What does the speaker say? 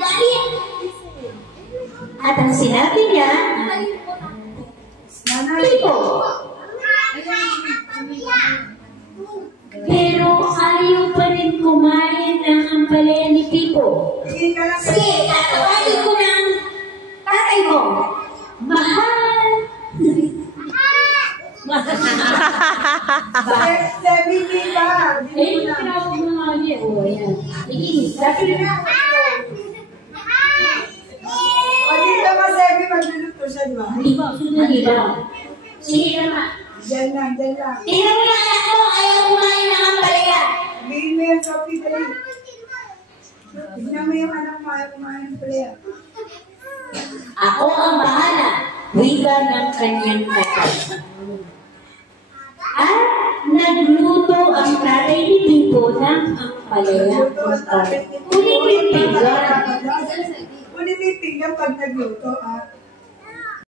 galit. At ang sinabi niya, Tipo. Pero ayaw pa rin kumain ng ampalaya ni Tipo. Sige, tatawagin ko ng tatay mo. Mahal. Sebi ba? Eh, pinawag mo nga niya. O, ayan. Ikinis. Dati na. O, dito ka, Sebi, magluluto siya, di ba? Hindi ba? Hindi ba? Sige naman. Diyan lang, diyan lang. Tingnan mo yung anak mo. Ayaw kumain ng ampalaya. Sabihin mo yung Sophie, dali. Tignan mo yung anak mo, ayaw kumain ng palaya. Ako ang bahala. Wika ng kanyang tatay. At nagluto ang tatay ni Tipo ng ampalaya. Kunin mo yung pinggan. Kunin mo yung pinggan pag nagluto, ah.